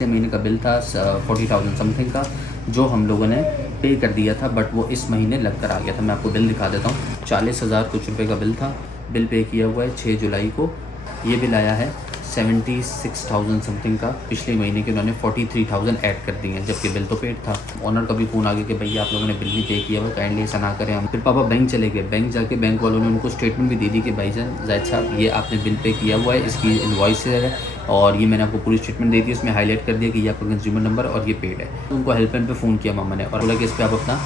महीने का बिल था 40,000 समथिंग का, जो हम लोगों ने पे कर दिया था, बट वो इस महीने लग कर आ गया था। मैं आपको बिल दिखा देता हूँ। 40,000 कुछ रुपए का बिल था। बिल पे किया हुआ है 6 जुलाई को। ये बिल आया है 76,000 समथिंग का। पिछले महीने के उन्होंने 43,000 ऐड कर दिए हैं, जबकि बिल तो पेड था। ऑनर का भी फ़ोन आ गया कि भैया आप लोगों ने बिल नहीं पे किया हुआ, काइंडली ऐसा ना करें। हम फिर पापा बैंक चले गए। बैंक जाके बैंक वालों ने उनको स्टेटमेंट भी दे दी कि भाईजान जायद साहब, ये आपने बिल पे किया हुआ है, इसकी इनवॉइस है और ये मैंने आपको पूरी स्टेटमेंट दे दी। इसमें हाईलाइट कर दिया कि ये आपका कंज्यूमर नंबर और ये पेड है। तो उनको हेल्पलाइन पे फ़ोन किया मामा ने और बोला कि इस पर आप अपना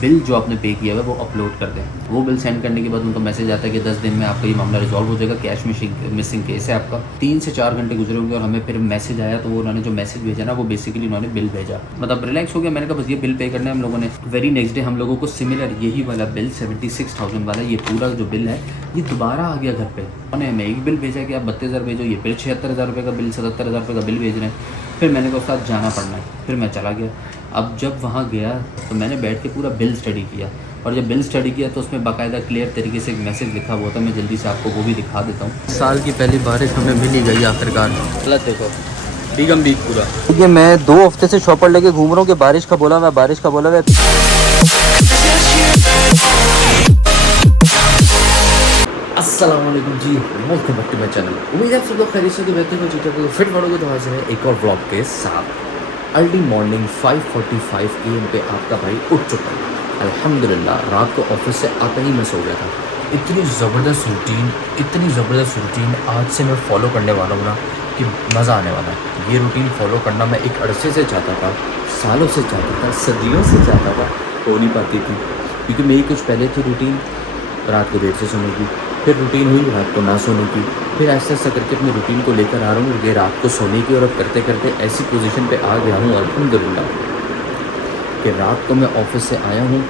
बिल जो आपने पे किया हुआ है वो अपलोड कर दें। वो बिल सेंड करने के बाद उनका मैसेज आता है कि 10 दिन में आपका ये मामला रिजॉल्व हो जाएगा, कैश मिसिंग केस है आपका। 3 से 4 घंटे गुजरे होंगे और हमें फिर मैसेज आया, तो वो उन्होंने जो मैसेज भेजा ना, वो बेसिकली उन्होंने बिल भेजा। मतलब रिलैक्स हो गया। मैंने कहा बस ये बिल पे करना है हम लोगों ने। वेरी नेक्स्ट डे हम लोगों को सिमिलर यही वाला बिल 76,000 वाला, ये पूरा जो बिल है ये दोबारा आ गया घर पे। उन्होंने हमें एक बिल भेजा कि आप 32,000 भेजो, ये फिर 76,000 रुपये का बिल, 77,000 रुपये का बिल भेज रहे हैं। फिर मैंने कहा साथ जाना पड़ना है। फिर मैं चला गया। अब जब वहाँ गया तो मैंने बैठ के पूरा बिल स्टडी किया, और जब बिल स्टडी किया तो उसमें बाकायदा क्लियर तरीके से एक मैसेज लिखा हुआ था। मैं जल्दी से आपको वो भी दिखा देता हूँ। साल की पहली बारिश हमें मिल ही गई आखिरकार। गलत देखो बीगम बीग पूरा। देखिए मैं 2 हफ्ते से शॉपर लेके घूम रहा हूँ कि बारिश का बोला मैं, बारिश का बोला मैं। अस्सलाम वालेकुम जी, welcome back to my channel. उम्मीद है आप सब लोग खैरियत से बैठे हो, जीते हो फिट पड़ोगे। तो हाजिर है एक और ब्लॉग के साथ। अर्ली मॉर्निंग 5:45 AM पे आपका भाई उठ चुका है अल्हम्दुलिल्लाह। रात को ऑफिस से आते ही मैं सो गया था। इतनी ज़बरदस्त रूटीन आज से मैं फॉलो करने वाला हूँ ना कि मज़ा आने वाला है। ये रूटीन फॉलो करना मैं एक अरसे से चाहता था, सालों से चाहता था, सदियों से चाहता था, हो नहीं पाती थी। क्योंकि मेरी कुछ पहले थी रूटीन रात को देर से सोने की, फिर रूटीन हुई रात को ना सोने की, फिर ऐसा ऐसा करके अपनी रूटीन को लेकर आ रहा हूँ ये रात को सोने की। और अब करते करते ऐसी पोजीशन पे आ गया हूँ अल्हम्दुलिल्लाह कि रात को मैं ऑफिस से आया हूँ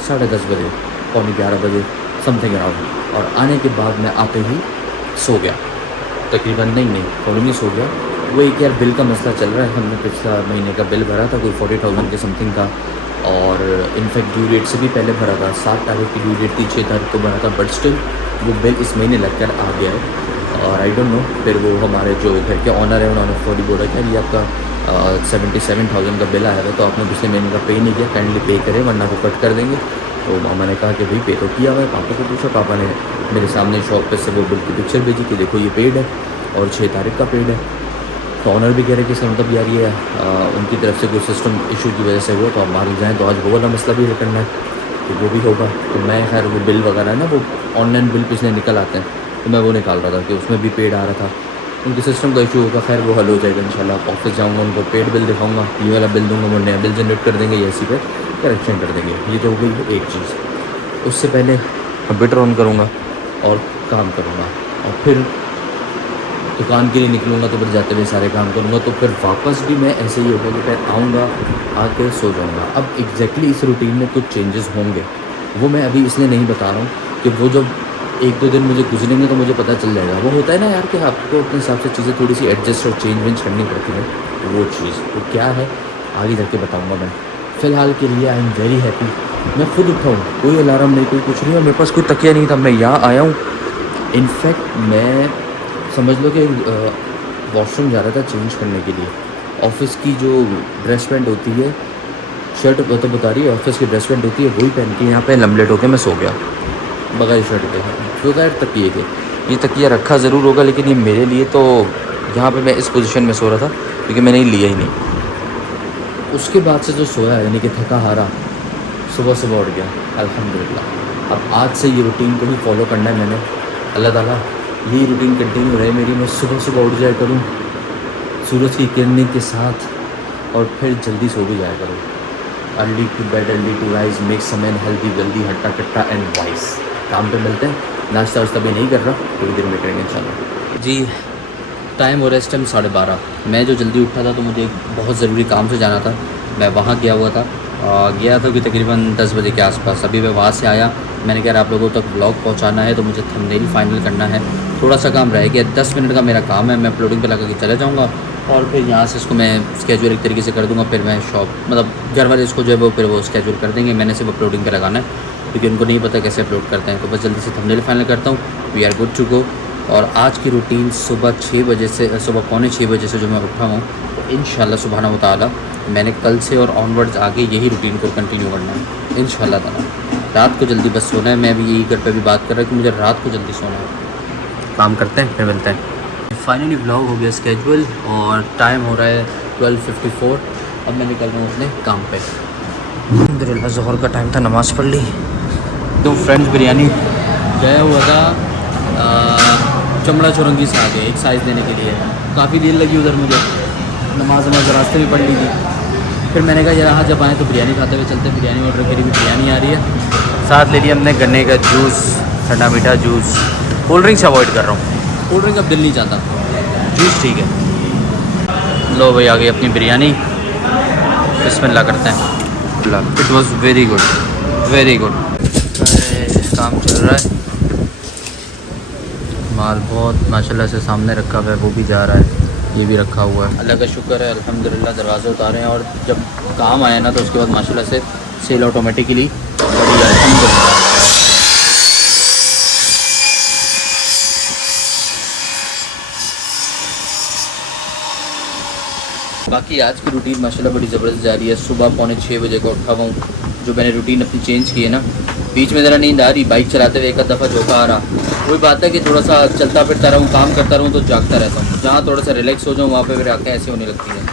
10:30 बजे, 11:15 बजे समथिंग अराउंड, और आने के बाद मैं आते ही सो गया तकरीबन। नहीं थोड़ी नहीं सो गया। वो एक यार बिल का मसला चल रहा है। हमने पिछला महीने का बिल भरा था कोई 40,000 के समथिंग का, और इनफैक्ट ड्यू डेट से भी पहले भरा था। 7 तारीख की ड्यू डेट थी, 6 तारीख को भरा था, बट स्टिल वो बिल इस महीने लग कर आ गया है। और आई डोंट नो, फिर वो हमारे जो घर के ऑनर है उन्होंने फौरी बोला कि ये आपका 77,000 का बिल आया था, तो आपने पिछले महीने का पे नहीं किया, काइंडली पे करें वरना वो कट कर देंगे। तो मामा ने कहा कि भाई पे तो किया हुआ है। पापा को पूछा, पापा ने मेरे सामने शॉप पे से वो बिल की पिक्चर भेजी कि देखो ये पेड है और 6 तारीख का पेड है। तो ऑनर भी कह रहे कि सर मतलब यार ये उनकी तरफ से कोई सिस्टम इशू की वजह से हुआ, तो आप बाहर जाएँ तो आज वो वाला मसला भी हल करना है, तो वो भी होगा। तो मैं खैर वो बिल वगैरह ना, वो ऑनलाइन बिल पिछले निकल आते हैं, तो मैं वो निकाल रहा था कि उसमें भी पेड आ रहा था। उनके सिस्टम का इशू होगा, खैर वो हल हो जाएगा इंशाल्लाह। ऑफिस जाऊँगा, उनको पेड बिल दिखाऊँगा, ये वाला बिल दूँगा, वो नया बिल जनरेट कर देंगे, ऐसी पे करेक्शन कर देंगे। ये तो हो गई एक चीज़। उससे पहले कंप्यूटर ऑन करूँगा और काम करूँगा, और फिर दुकान के लिए निकलूँगा, तो फिर जाते हुए सारे काम करूँगा, तो फिर वापस भी मैं ऐसे ही होगा कि फिर आऊँगा, आके सो जाऊँगा। अब एग्जैक्टली इस रूटीन में कुछ चेंजेस होंगे, वो मैं अभी इसलिए नहीं बता रहा हूँ कि वो जब 1-2 दिन मुझे गुजरेंगे तो मुझे पता चल जाएगा। वो होता है ना यार कि आपको अपने हिसाब से चीज़ें थोड़ी सी एडजस्ट और चेंज करनी पड़ती है। वो चीज़ वो क्या है आगे जाके बताऊँगा मैं। फ़िलहाल के लिए आई एम वेरी हैप्पी। मैं खुद उठा हूँ, कोई अलार्म नहीं, कोई कुछ नहीं, और मेरे पास कोई तकिया नहीं था। मैं यहाँ आया हूँ। इनफैक्ट मैं समझ लो कि वॉशरूम जा रहा था चेंज करने के लिए। ऑफिस की जो ड्रेस पैंट होती है, शर्ट तो बता रही है, ऑफिस की ड्रेस पैंट होती है, वही पहन के यहाँ पे लम्बलेट होकर मैं सो गया बगैर शर्ट के, बगैर तकिए के। ये तकिया रखा ज़रूर होगा, लेकिन ये मेरे लिए तो यहाँ पे मैं इस पोजीशन में सो रहा था क्योंकि मैंने लिया ही नहीं। उसके बाद से जो सोया यानी कि थका हारा, सुबह उठ गया अल्हम्दुलिल्लाह। अब आज से ये रूटीन को ही फॉलो करना है मैंने। अल्लाह ताला यही रूटीन कंटिन्यू रहे मेरी। मैं सुबह उठ जाया करूँ सूरज की किरणें के साथ, और फिर जल्दी सो भी जाया करूँ। Early to bed early to rise make some man healthy wealthy हट्टा कट्टा एंड वाइस। काम पे मिलते हैं। नाश्ता वास्ता भी नहीं कर रहा, थोड़ी देर में करेंगे इंशाल्लाह जी। टाइम हो रहा है इस टाइम 12:30। मैं जो जल्दी उठा था तो मुझे बहुत ज़रूरी काम से जाना था, मैं वहाँ गया हुआ था। गया था कि तकरीबन 10 बजे के आसपास। अभी मैं वहाँ से आया, मैंने कहा आप लोगों तक ब्लॉग पहुँचाना है, तो मुझे थंबनेल फाइनल करना है। थोड़ा सा काम रह गया, 10 मिनट का मेरा काम है। मैं अपलोडिंग पे लगा के चला जाऊँगा, और फिर यहाँ से इसको मैं स्केड्यूल एक तरीके से कर दूँगा। फिर मैं शॉप मतलब घर वाले इसको जो है वो फिर वो स्केड्यूल कर देंगे। मैंने सिर्फ अपलोडिंग पे लगाना है क्योंकि उनको नहीं पता कैसे अपलोड करते हैं। तो बस जल्दी से थंबनेल फाइनल करता हूँ। We are good to go. और आज की रूटीन सुबह 6 बजे से, सुबह 5:45 बजे से जो मैं उठा हूँ इंशाल्लाह सुभाना व ताला मैंने कल से और ऑनवर्ड्स आगे यही रूटीन को कंटिन्यू करना है इंशाल्लाह ताला। रात को जल्दी बस सोना है। मैं भी यही घर पे भी बात कर रहा हूँ कि मुझे रात को जल्दी सोना है। काम करते हैं फिर मिलते हैं। फाइनली व्लॉग हो गया स्केजुअल और टाइम हो रहा है 12:54। अब मैं निकल रहा हूँ अपने काम पे। अल्हम्दुलिल्लाह ज़ोहर का टाइम था, नमाज़ पढ़ ली। तो फ्रेंड्स बिरयानी गया हुआ था चमड़ा चौरंगी से आगे एक साइज़ देने के लिए। काफ़ी देर लगी उधर मुझे, नमाज रास्ते में पढ़ ली थी। फिर मैंने कहा यहाँ जब आए तो बिरयानी खाते हुए चलते। बिरयानी ऑर्डर करी, भी बिरयानी आ रही है। साथ ले लिया हमने गन्ने का जूस, ठंडा मीठा जूस। कोल्ड ड्रिंक्स अवॉइड कर रहा हूँ, कोल्ड ड्रिंक अब दिल नहीं चाहता, जूस ठीक है। लो भाई आ गई अपनी बिरयानी, बिस्मिल्लाह करते हैं। It was very good, very good. काम चल रहा है, माल बहुत माशाल्लाह से सामने रखा हुआ है, वो भी जा रहा है, ये भी रखा हुआ है। अल्लाह का शुक्र है अल्हम्दुलिल्लाह। दरवाज़े उतारे हैं और जब काम आया ना तो उसके बाद माशाल्लाह से सेल ऑटोमेटिकली बढ़ी है अल्हम्दुलिल्लाह। बाकी आज की रूटीन माशाल्लाह बड़ी ज़बरदस्त जा रही है। सुबह 5:45 बजे को उठा हुआ हूँ, जो मैंने रूटीन अपनी चेंज की है ना। बीच में ज़रा नींद आ रही, बाइक चलाते हुए एक आध दफ़ा झोंका आ रहा। वही बात है कि थोड़ा सा चलता फिरता रहूँ, काम करता रहूँ तो जागता रहता हूँ। जहाँ थोड़ा सा रिलैक्स हो जाऊँ वहाँ पे मेरी आँखें ऐसी होने लगती हैं।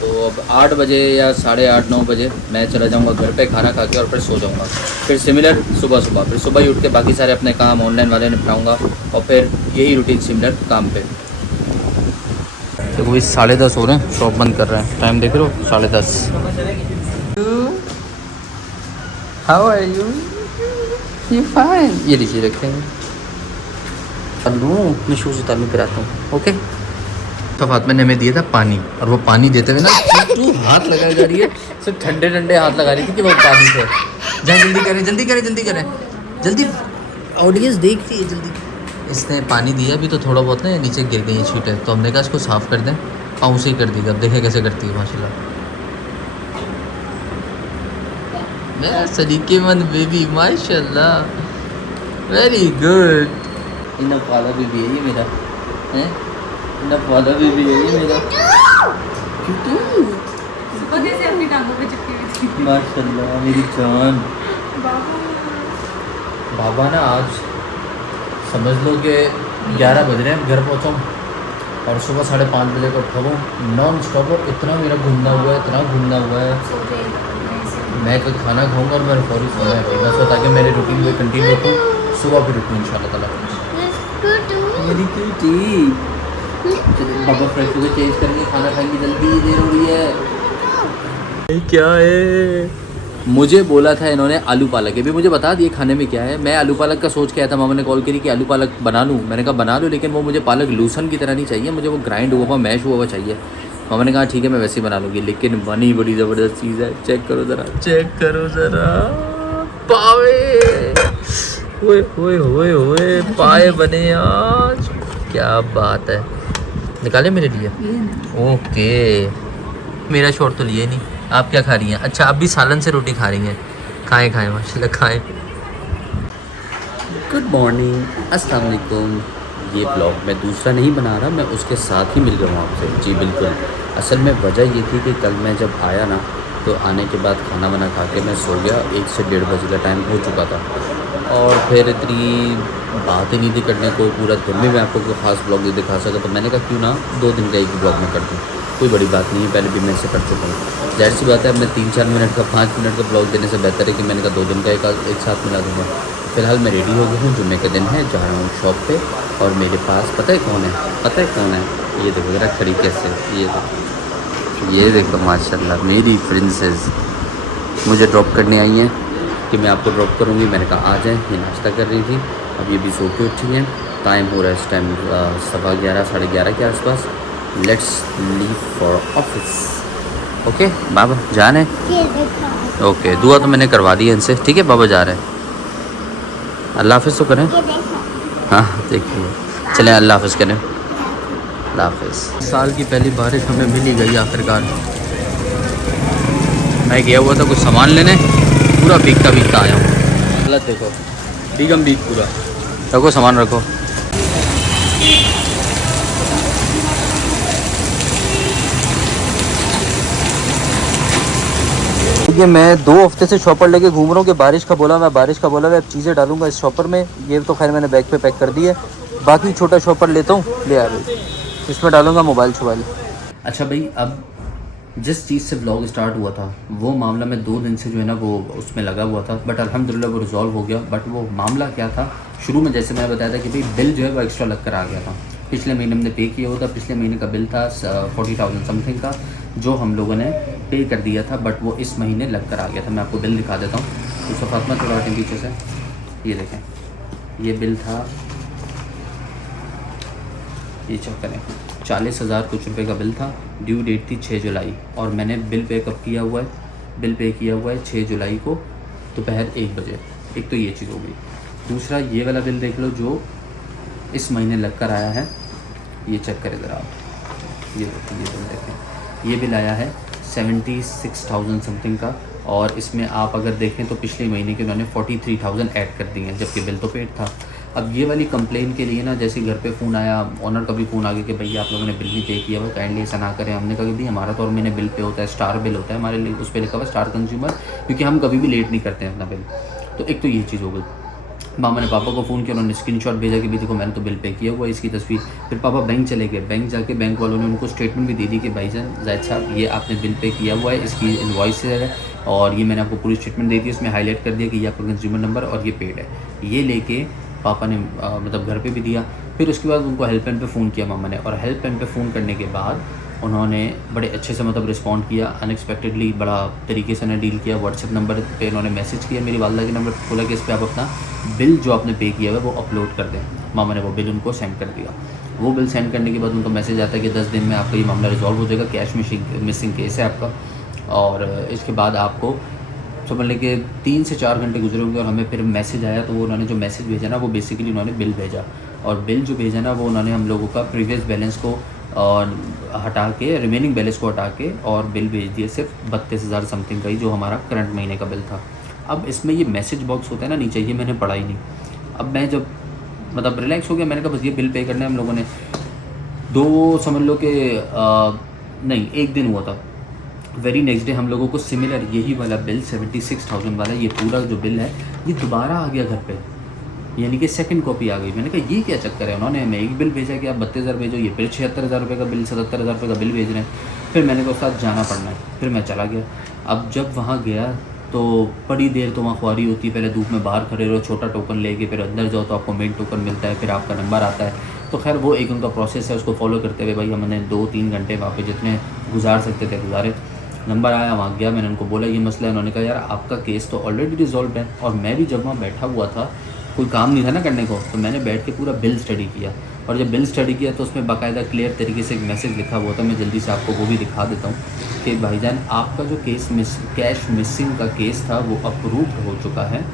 तो अब 8 बजे या 8:30 9 बजे मैं चला जाऊँगा घर पे खाना खा के और फिर सो जाऊँगा। फिर सिमिलर सुबह फिर सुबह ही उठ के बाकी सारे अपने काम ऑनलाइन वाले निपटाऊँगा और फिर यही रूटीन सिमिलर काम पे। तो वही 10:30 हो रहे हैं, शॉप बंद कर रहे हैं। टाइम देख रहे हो 10:30। How are you? You fine. ये लीजिए रखेंगे। मैं शूज़ उतार लूँ फिर आता हूँ। ओके। तो फातिमा ने हमें दिया था पानी, और वो पानी देते हुए ना तू हाथ लगाई जा रही है, सिर्फ ठंडे ठंडे हाथ लगा रही थी कि वो पानी से। जाए जल्दी करें जल्दी करें जल्दी करें जल्दी, ऑडियंस देख रही है जल्दी। इसने पानी दिया भी तो थोड़ा बहुत ना नीचे गिर गई है छींटे, तो हमने कहा इसको साफ़ कर दें। पाँव से ही कर दी, अब देखें कैसे करती है माशाल्लाह। सलीकेमंद बेबी माशाल्लाह, वेरी गुड। इनफ वाला बेबी है ये मेरा, हैं? इनफ वाला बेबी है ये मेरा। सुबह कैसे अपनी टांगों पे चिपकी हुई थी। माशाल्लाह मेरी जान। बाबा ना आज समझ लो कि 11 बज रहे हैं, घर पहुँचा हूँ और सुबह 5:30 बजे को उठा हूँ नॉन स्टॉप। और इतना मेरा घूमना हुआ है, इतना घूमना हुआ है। मैं कोई खाना खाऊंगा और मेरा फौरी सोना है बस, ताकि मेरे रूटीन को कंटिन्यू रखूँ। सुबह फिर रूटीन इंशाल्लाह ताला। मेरी क्यूटी पापा फ्रेश होकर चेंज करेंगे, खाना खाएंगे, जल्दी देर हो रही है। क्या है? मुझे बोला था इन्होंने आलू पालक, भी मुझे बता दिए खाने में क्या है। मैं आलू पालक का सोच के आया था, मामा ने कॉल करी कि आलू पालक बना लूँ। मैंने कहा बना लो, लेकिन वो मुझे पालक लूसन की तरह नहीं चाहिए, मुझे वो ग्राइंड हुआ हुआ मैश हुआ हुआ चाहिए। मामा ने कहा ठीक है मैं वैसे ही बना लूँगी, लेकिन बनी बड़ी ज़बरदस्त चीज़ है। चेक करो ज़रा, चेक करो ज़रा पावे, ओए पाए बने आज, क्या बात है। निकाले मेरे लिए? ओके। मेरा शॉट तो लिए नहीं। आप क्या खा रही हैं? अच्छा आप भी सालन से रोटी खा रही हैं। खाएं माशाल्लाह खाएं। गुड मॉर्निंग, अस्सलाम वालेकुम। ये ब्लॉग मैं दूसरा नहीं बना रहा, मैं उसके साथ ही मिल रहा हूँ आपसे। जी बिल्कुल। असल में वजह ये थी कि कल मैं जब आया ना तो आने के बाद खाना वाना खा के मैं सो गया। 1 से 1:30 बजे का टाइम हो चुका था और फिर इतनी बात ही नहीं थी करने को। पूरा दिन में मैं आपको कोई ख़ास ब्लॉग नहीं दिखा सका, तो मैंने कहा क्यों ना 2 दिन का एक ही ब्लॉग में कर दूँ। कोई बड़ी बात नहीं है, पहले भी मैं इसे कर चुका हूँ। जाहिर सी बात है, अब मैं 3-4 मिनट का 5 मिनट का ब्लॉग देने से बेहतर है कि मैंने कहा 2 दिन का एक साथ मिला दूँगा। फ़िलहाल मैं रेडी हो गया हूँ, जुम्मे के दिन है, जा रहा हूँ शॉप पे। और मेरे पास पता है कौन है? ये देखो ज़रा खड़ी कैसे, ये देखो माशाल्लाह मेरी प्रिंसेस मुझे ड्रॉप करने आई हैं कि मैं आपको ड्रॉप करूँगी। मैंने कहा आ जाएँ। ये नाश्ता कर रही थी, अब ये भी सो के उठी हैं। टाइम हो रहा है इस टाइम 11:15 साढ़े 11 के आसपास। Let's leave for office. Okay बाबा जान है? ओके दुआ तो मैंने करवा दी है इनसे, ठीक है बाबा जा रहे हैं। अल्लाह हाफ़िज़ तो करें। हाँ देखिए, चलें अल्लाह हाफ़िज़ करें। अल्लाह हाफ़िज़। साल की पहली बारिश हमें मिल ही गई आखिरकार। मैं गया हुआ था कुछ सामान लेने, पूरा भीगता आया हूँ। गलत देखो, भीगम भीग पूरा। रखो सामान रखो। ये मैं 2 हफ्ते से शॉपर लेके घूम रहा हूँ कि बारिश का बोला मैं अब चीज़ें डालूंगा इस शॉपर में। ये तो खैर मैंने बैग पे पैक कर दी है, बाकी छोटा शॉपर लेता हूँ, ले आ भाई, इसमें डालूंगा मोबाइल शोबाइल। अच्छा भाई, अब जिस चीज़ से व्लॉग स्टार्ट हुआ था वो मामला मैं 2 दिन से जो है ना वो उसमें लगा हुआ था, बट अल्हम्दुलिल्लाह वो रिजॉल्व हो गया। बट वो मामला क्या था, शुरू में जैसे मैंने बताया था कि भाई बिल जो है वो एक्स्ट्रा लग कर आ गया था। पिछले महीने हमने पे किया हुआ था, पिछले महीने का बिल था 40,000 समथिंग का, जो हम लोगों ने पे कर दिया था, बट वो इस महीने लग कर आ गया था। मैं आपको बिल दिखा देता हूँ। तो फातिमा थोड़ा हटें पीछे से, ये देखें, ये बिल था, ये चेक करें, 40,000 कुछ रुपए का बिल था। ड्यू डेट थी 6 जुलाई और मैंने बिल पे कब किया हुआ है, बिल पे किया हुआ है 6 जुलाई को दोपहर 1 बजे। एक तो ये चीज़ हो गई। दूसरा ये वाला बिल देख लो जो इस महीने लग कर आया है, ये चेक करें ज़रा आप, ये देखिए, ये बिल देखें, ये बिल आया है 76,000 समथिंग का, और इसमें आप अगर देखें तो पिछले महीने के उन्होंने 43,000 ऐड कर दिए हैं, जबकि बिल तो पेड था। अब ये वाली कंप्लेन के लिए ना, जैसे घर पे फ़ोन आया, ऑनर का भी फ़ोन आ गया कि भैया आप लोगों ने बिल नहीं पे किया हुआ, काइंडली ऐसा ना करें। हमने कहा कि भाई हमारा तो और महीने बिल पे होता है, स्टार बिल होता है हमारे लिए, उस पर लिखा हुआ स्टार कंज्यूमर, क्योंकि हम कभी भी लेट नहीं करते हैं अपना बिल। तो एक तो ये चीज़ हो गई। मामा ने पापा को फ़ोन किया, उन्होंने स्क्रीनशॉट भेजा कि भाई देखो मैंने तो बिल पे किया हुआ है, इसकी तस्वीर। फिर पापा बैंक चले गए, बैंक जाके बैंक वालों ने उनको स्टेटमेंट भी दे दी कि भाईजान जायद साहब ये आपने बिल पे किया हुआ है, इसकी इनवॉइस है, और ये मैंने आपको पूरी स्टेटमेंट दे दी, उसमें हाईलाइट कर दिया कि ये आपका कंज्यूमर नंबर और ये पेड है। ये लेके पापा ने मतलब घर पे भी दिया। फिर उसके बाद उनको हेल्पलाइन पे फ़ोन किया मामा ने, और हेल्पलाइन पे फ़ोन करने के बाद उन्होंने बड़े अच्छे से मतलब रिस्पॉन्ड किया, अनएक्सपेक्टेडली बड़ा तरीके से उन्होंने डील किया। व्हाट्सएप नंबर पे उन्होंने मैसेज किया मेरी वालदा के नंबर पर, बोला कि इस पर आप अपना बिल जो आपने पे किया हुआ है वो अपलोड कर दें। मामा ने वो बिल उनको सेंड कर दिया। वो बिल सेंड करने के बाद उनको मैसेज आता है कि 10 दिन में आपका ये मामला रिजॉल्व हो जाएगा, कैश मिसिंग केस है आपका, और इसके बाद आपको समझ लें कि 3 से 4 घंटे गुजरे होंगे। और हमें फिर मैसेज आया, तो वो उन्होंने जो मैसेज भेजा ना वो बेसिकली उन्होंने बिल भेजा, और बिल जो भेजा ना वो उन्होंने हम लोगों का प्रीवियस बैलेंस को हटा के, रिमेनिंग बैलेंस को हटा के, और बिल भेज दिए सिर्फ 32,000 समथिंग का ही, जो हमारा करंट महीने का बिल था। अब इसमें ये मैसेज बॉक्स होता है ना नीचे, ये मैंने पढ़ा ही नहीं। अब मैं जब मतलब रिलैक्स हो गया, मैंने कहा बस ये बिल पे करना है हम लोगों ने। 2 समझ लो कि नहीं, 1 दिन हुआ था, वेरी नेक्स्ट डे हम लोगों को सिमिलर यही वाला बिल 76,000 वाला ये पूरा जो बिल है ये दोबारा आ गया घर पे, यानी कि सेकंड कॉपी आ गई। मैंने कहा ये क्या चक्कर है, उन्होंने हमें एक बिल भेजा कि आप 32,000 भेजो, ये फिर 76,000 रुपये का बिल, 77,000 रुपये का बिल भेज रहे हैं। फिर मैंने कहा साथ जाना पड़ना है, फिर मैं चला गया। अब जब वहाँ गया तो बड़ी देर तो वहाँ ख्वारी होती है, पहले धूप में बाहर खड़े रहो, छोटा टोकन लेके, फिर अंदर जाओ तो आपको मेन टोकन मिलता है, फिर आपका नंबर आता है। तो खैर वो एक उनका प्रोसेस है, उसको फॉलो करते हुए भाई हमने 2-3 घंटे वहाँ पे जितने गुजार सकते थे गुजारे। नंबर आया, वहाँ गया, मैंने उनको बोला ये मसला है। उन्होंने कहा यार आपका केस तो ऑलरेडी रिजॉल्व है। और मैं भी जब वहाँ बैठा हुआ था, कोई काम नहीं था ना करने को, तो मैंने बैठ के पूरा बिल स्टडी किया, और जब बिल स्टडी किया तो उसमें बाकायदा क्लियर तरीके से एक मैसेज लिखा हुआ था। मैं जल्दी से आपको वो भी दिखा देता हूँ कि भाईजान आपका जो कैश मिसिंग का केस था वो अप्रूव्ड हो चुका है।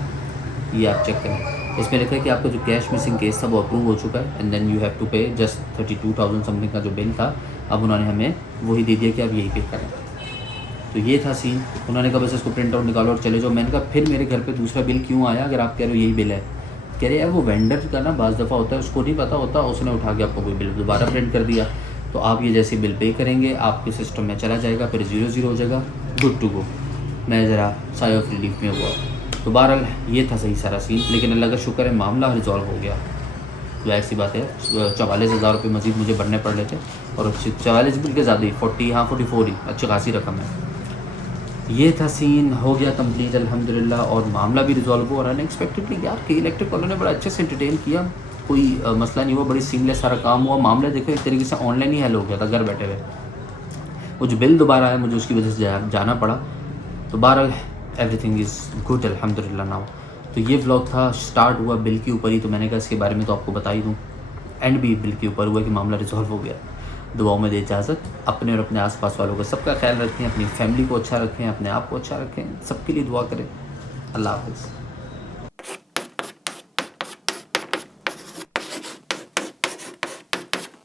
ये आप चेक करें, इसमें लिखा है कि आपका जो कैश मिसिंग केस था वो अप्रूव हो चुका है, and then you have to pay just 32,000 something का जो बिल था। अब उन्होंने हमें वही दे दिया कि आप यही पे करें। तो ये था सीन। उन्होंने कहा बस इसको प्रिंट आउट निकालो और चले जाओ। मैंने कहा फिर मेरे घर पे दूसरा बिल क्यों आया अगर आप कह रहे हो यही बिल है। कह रहे यार वो वेंडर का ना बाज़ दफ़ा होता है, उसको नहीं पता होता, उसने उठा के आपको कोई बिल दोबारा प्रिंट कर दिया, तो आप ये जैसे बिल पे करेंगे आपके सिस्टम में चला जाएगा, फिर 0-0 हो जाएगा, गुड टू गो। मैं ज़रा साई ऑफ रिलीफ में हुआ। तो बहरहाल ये था सही सारा सीन, लेकिन अल्लाह का शुक्र है मामला रिजॉल्व हो गया। तो ऐसी बात है, 44,000 रुपये मज़ीद मुझे भरने पड़ रहे थे, और 44 बिल के ज़्यादा ही 44 ही अच्छी खासी रकम है। ये था सीन, हो गया कंप्लीट अल्हम्दुलिल्लाह, और मामला भी रिजॉल्व हुआ। और अनएक्सपेक्टेडली यार के इलेक्ट्रिक वालों ने बड़ा अच्छे से एंटरटेन किया, कोई मसला नहीं हुआ, बड़ी सीमलेस सारा काम हुआ। मामला देखो एक तरीके से ऑनलाइन ही हल हो गया था घर बैठे हुए। वो जो बिल दोबारा आया मुझे उसकी वजह से जाना पड़ा। तो बहरहाल एवरीथिंग इज़ गुड अल्हम्दुलिल्लाह नाउ। तो ये व्लॉग था, स्टार्ट हुआ बिल के ऊपर ही, तो मैंने कहा इसके बारे में तो आपको बता ही दूँ। एंड भी बिल के ऊपर हुआ कि मामला रिजॉल्व हो गया। दुआओं में दे इजाज़त, अपने और अपने आसपास वालों का सबका ख्याल रखें, अपनी फैमिली को अच्छा रखें, अपने आप को अच्छा रखें, सबके लिए दुआ करें। अल्लाह हाफ़िज़।